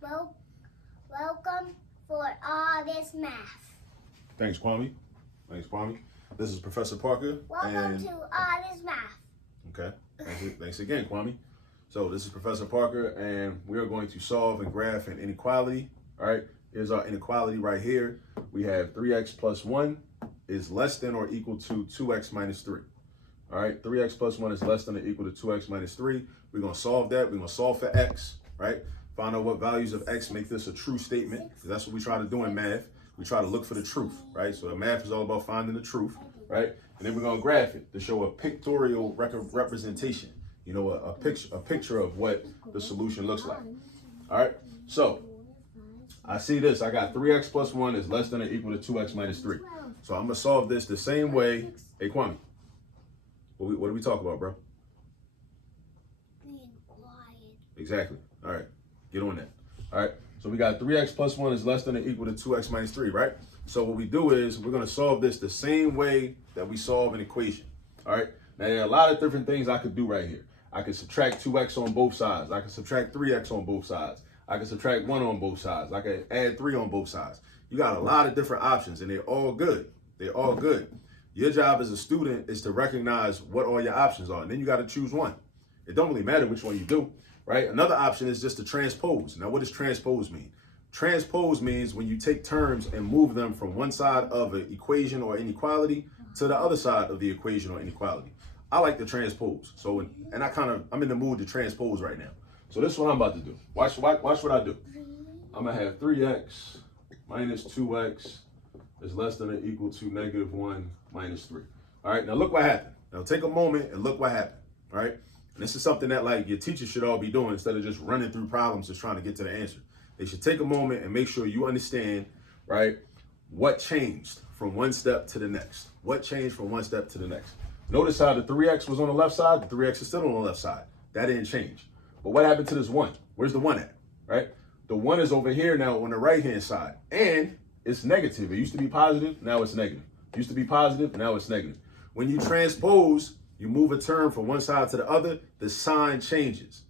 Well, welcome for all this math. Thanks, Kwame. This is Professor Parker. Welcome to all this math. Okay. Thanks again, Kwame. So this is Professor Parker, and we are going to solve and graph an inequality. All right. Here's our inequality right here. We have 3x plus 1 is less than or equal to 2x minus 3. All right. 3x plus 1 is less than or equal to 2x minus 3. We're going to solve that. We're going to solve for x, right? Find out what values of x make this a true statement, because that's what we try to do in math. We try to look for the truth, right? So math is all about finding the truth, right? And then we're going to graph it to show a pictorial representation, you know, a picture of what the solution looks like. All right. So I see this. I got 3x plus 1 is less than or equal to 2x minus 3. So I'm going to solve this the same way. Hey, Kwame, what do we talk about, bro? Being quiet. Exactly. All right. Get on that. All right. So we got 3x plus 1 is less than or equal to 2x minus 3, right? So what we do is we're going to solve this the same way that we solve an equation. All right. Now, there are a lot of different things I could do right here. I could subtract 2x on both sides. I could subtract 3x on both sides. I can subtract 1 on both sides. I can add 3 on both sides. You got a lot of different options, and they're all good. They're all good. Your job as a student is to recognize what all your options are, and then you got to choose one. It don't really matter which one you do, right? Another option is just to transpose. Now, what does transpose mean? Transpose means when you take terms and move them from one side of an equation or inequality to the other side of the equation or inequality. I like to transpose. So, and I'm in the mood to transpose right now. So this is what I'm about to do. Watch what I do. I'm going to have 3x minus 2x is less than or equal to negative 1 minus 3. All right, now look what happened. Now take a moment and look what happened, all right? And this is something that like your teachers should all be doing instead of just running through problems just trying to get to the answer. They should take a moment and make sure you understand, right, what changed from one step to the next. What changed from one step to the next? Notice how the 3x was on the left side. The 3x is still on the left side. That didn't change. But what happened to this 1? Where's the 1 at, right? The 1 is over here now on the right-hand side. And it's negative. It used to be positive. Now it's negative. It used to be positive. Now it's negative. When you transpose, you move a term from one side to the other, the sign changes.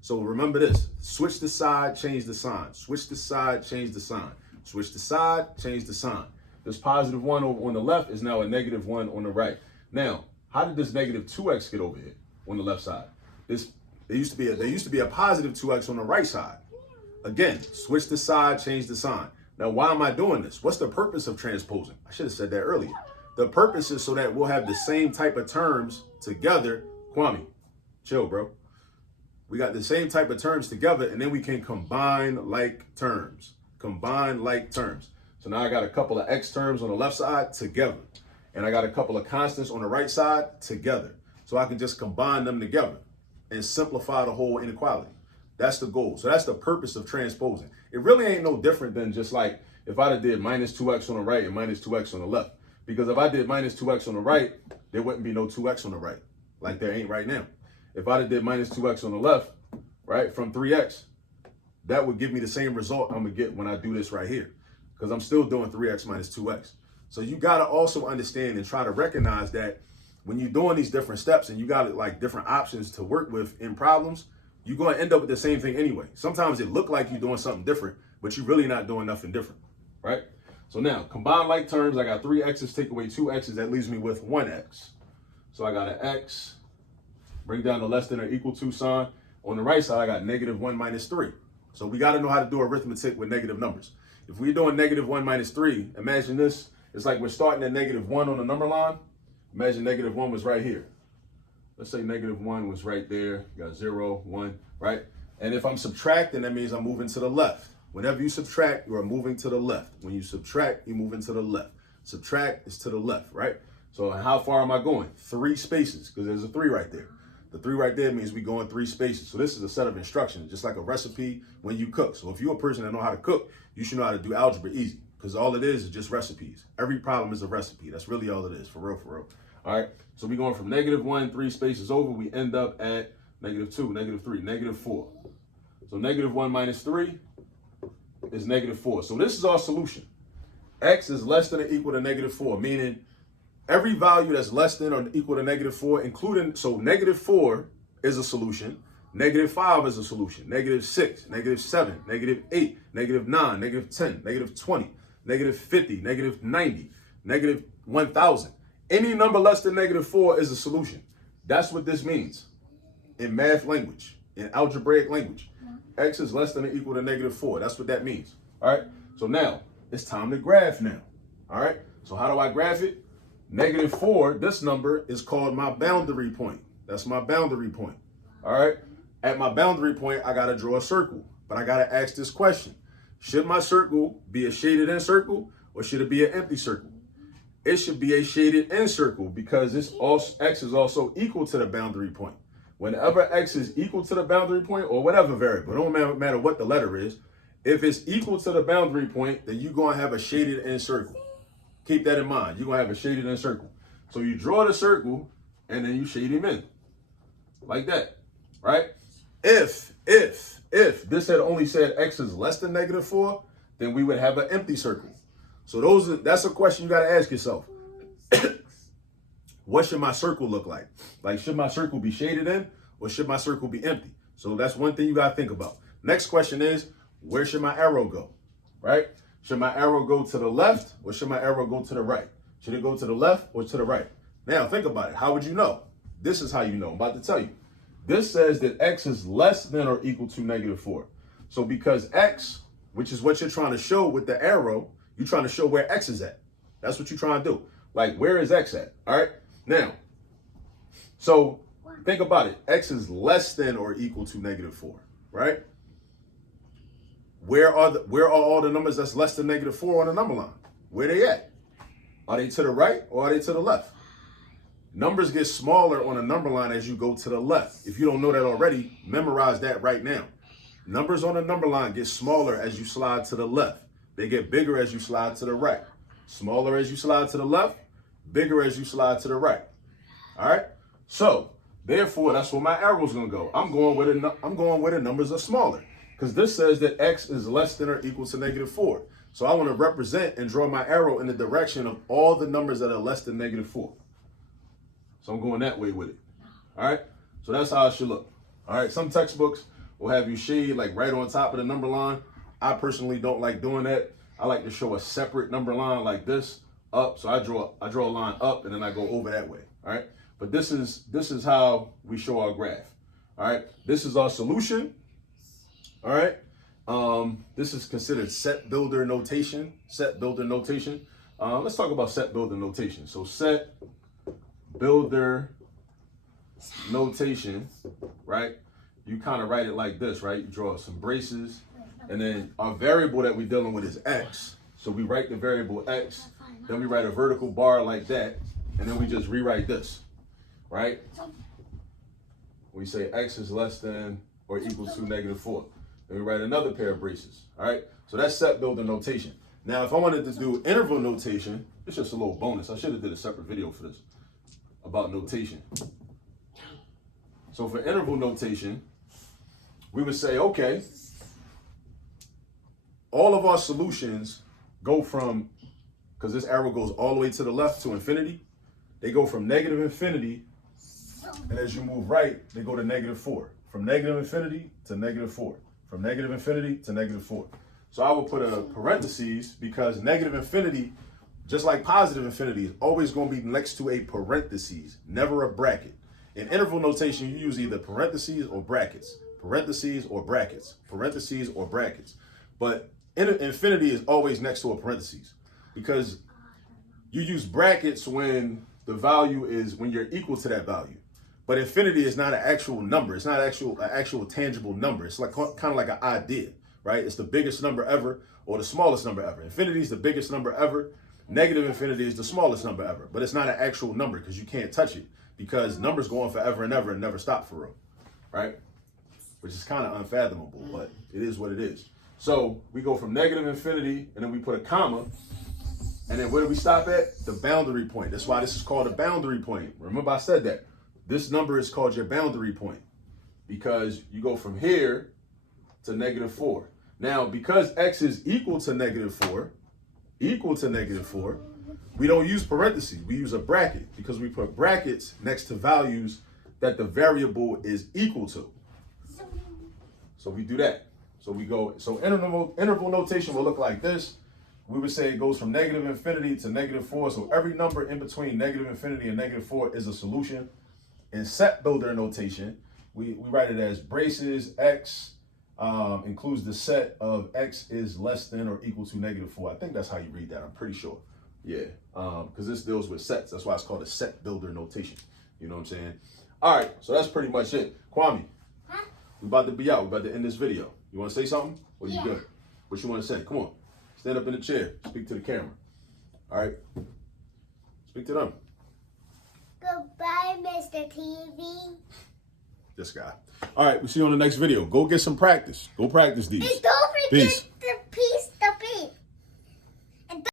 So remember this. Switch the side, change the sign. Switch the side, change the sign. Switch the side, change the sign. This positive 1 on the left is now a negative 1 on the right. Now, how did this negative 2x get over here on the left side? There used to be a positive 2x on the right side. Again, switch the side, change the sign. Now, why am I doing this? What's the purpose of transposing? I should have said that earlier. The purpose is so that we'll have the same type of terms together. Kwame, chill, bro. We got the same type of terms together, and then we can combine like terms. Combine like terms. So now I got a couple of x terms on the left side together, and I got a couple of constants on the right side together. So I can just combine them together and simplify the whole inequality. That's the goal. So that's the purpose of transposing. It really ain't no different than just like if I did minus 2x on the right and minus 2x on the left. Because if I did minus 2x on the right, there wouldn't be no 2x on the right, like there ain't right now. If I did minus 2x on the left, right, from 3x, that would give me the same result I'm going to get when I do this right here. Because I'm still doing 3x minus 2x. So you got to also understand and try to recognize that when you're doing these different steps and you got like different options to work with in problems, you're going to end up with the same thing anyway. Sometimes it look like you're doing something different, but you're really not doing nothing different, right? So now, combine like terms, I got 3 x's, take away 2 x's, that leaves me with 1x. So I got an x, bring down the less than or equal to sign. On the right side, I got negative 1 minus 3. So we got to know how to do arithmetic with negative numbers. If we're doing negative 1 minus 3, imagine this. It's like we're starting at negative 1 on the number line. Imagine negative 1 was right here. Let's say negative 1 was right there. You got 0, 1, right? And if I'm subtracting, that means I'm moving to the left. Whenever you subtract, you are moving to the left. When you subtract, you're moving to the left. Subtract is to the left, right? So how far am I going? 3 spaces, because there's a 3 right there. The 3 right there means we go in 3 spaces. So this is a set of instructions, just like a recipe when you cook. So if you're a person that know how to cook, you should know how to do algebra easy, because all it is just recipes. Every problem is a recipe. That's really all it is, for real, for real. All right, so we're going from negative 1, 3 spaces over, we end up at negative 2, negative 3, negative 4. So negative 1 minus 3 is negative 4. So this is our solution. X is less than or equal to negative 4, meaning every value that's less than or equal to negative 4, including, so negative 4 is a solution. -5 is a solution. -6, -7, -8, -9, -10, -20, -50, -90, -1000. Any number less than -4 is a solution. That's what this means in math language, in algebraic language. X is less than or equal to -4. That's what that means. All right. So now it's time to graph now. All right. So how do I graph it? -4, this number is called my boundary point. That's my boundary point. All right. At my boundary point, I got to draw a circle, but I got to ask this question. Should my circle be a shaded in circle or should it be an empty circle? It should be a shaded in circle because X is also equal to the boundary point. Whenever X is equal to the boundary point or whatever variable, it don't matter what the letter is, if it's equal to the boundary point, then you're going to have a shaded in circle. Keep that in mind. You're going to have a shaded in circle. So you draw the circle and then you shade him in like that, right? If this had only said X is less than -4, then we would have an empty circle. So that's a question you got to ask yourself. What should my circle look like? Like, should my circle be shaded in or should my circle be empty? So that's one thing you got to think about. Next question is, where should my arrow go, right? Should my arrow go to the left or should my arrow go to the right? Should it go to the left or to the right? Now, think about it. How would you know? This is how you know. I'm about to tell you. This says that X is less than or equal to -4. So because X, which is what you're trying to show with the arrow, you're trying to show where X is at. That's what you're trying to do. Like, where is X at? All right. Now, so think about it. X is less than or equal to -4, right? Where are all the numbers that's less than -4 on the number line? Where they at? Are they to the right or are they to the left? Numbers get smaller on a number line as you go to the left. If you don't know that already, memorize that right now. Numbers on a number line get smaller as you slide to the left. They get bigger as you slide to the right. Smaller as you slide to the left, bigger as you slide to the right. All right? So, therefore, that's where my arrow's going to go. I'm going where the numbers are smaller because this says that X is less than or equal to -4. So I want to represent and draw my arrow in the direction of all the numbers that are less than -4. So I'm going that way with it. All right. So that's how it should look. All right. Some textbooks will have you shade like right on top of the number line. I personally don't like doing that. I like to show a separate number line like this up. So I draw a line up and then I go over that way. All right. But this is how we show our graph. All right. This is our solution. All right. This is considered set builder notation. Set builder notation. Let's talk about set builder notation. So set builder notation, right? You kind of write it like this, right? You draw some braces, and then our variable that we're dealing with is X. So we write the variable X, then we write a vertical bar like that, and then we just rewrite this, right? We say X is less than or equal to -4. Then we write another pair of braces, all right? So that's set builder notation. Now, if I wanted to do interval notation, it's just a little bonus. I should have did a separate video for this about notation. So for interval notation, we would say, okay, all of our solutions go from, because this arrow goes all the way to the left to infinity, they go from -infinity, and as you move right, they go to -4. From -infinity to -4. From -infinity to -4. So I will put a parentheses because -infinity, just like positive infinity, is always going to be next to a parentheses, never a bracket. In interval notation, you use either parentheses or brackets. Parentheses or brackets. Parentheses or brackets. But infinity is always next to a parentheses because you use brackets when the value is, when you're equal to that value. But infinity is not an actual number. It's not an actual tangible number. It's like kind of like an idea, right? It's the biggest number ever or the smallest number ever. Infinity is the biggest number ever. Negative infinity is the smallest number ever, but it's not an actual number because you can't touch it because numbers go on forever and ever and never stop for real, right? Which is kind of unfathomable, but it is what it is. So we go from -infinity and then we put a comma, and then where do we stop at? The boundary point. That's why this is called a boundary point. Remember I said that. This number is called your boundary point because you go from here to -4. Now, because X is equal to -4, we don't use parentheses. We use a bracket because we put brackets next to values that the variable is equal to. So we do that. So we go, so interval notation will look like this. We would say it goes from negative infinity to negative 4. So every number in between negative infinity and negative 4 is a solution. In set builder notation, we write it as braces x includes the set of x is less than or equal to negative 4. I think that's how you read that. I'm pretty sure. Yeah, because this deals with sets. That's why it's called a set builder notation. You know what I'm saying? All right, so that's pretty much it. Kwame, Huh? we about to be out. We about to end this video. You want to say something? Or you Yeah. good? What you want to say? Come on. Stand up in the chair. Speak to the camera. All right? Speak to them. Goodbye, Mr. TV. This guy. All right, we'll see you on the next video. Go get some practice. Go practice these. And don't forget Peace. the peace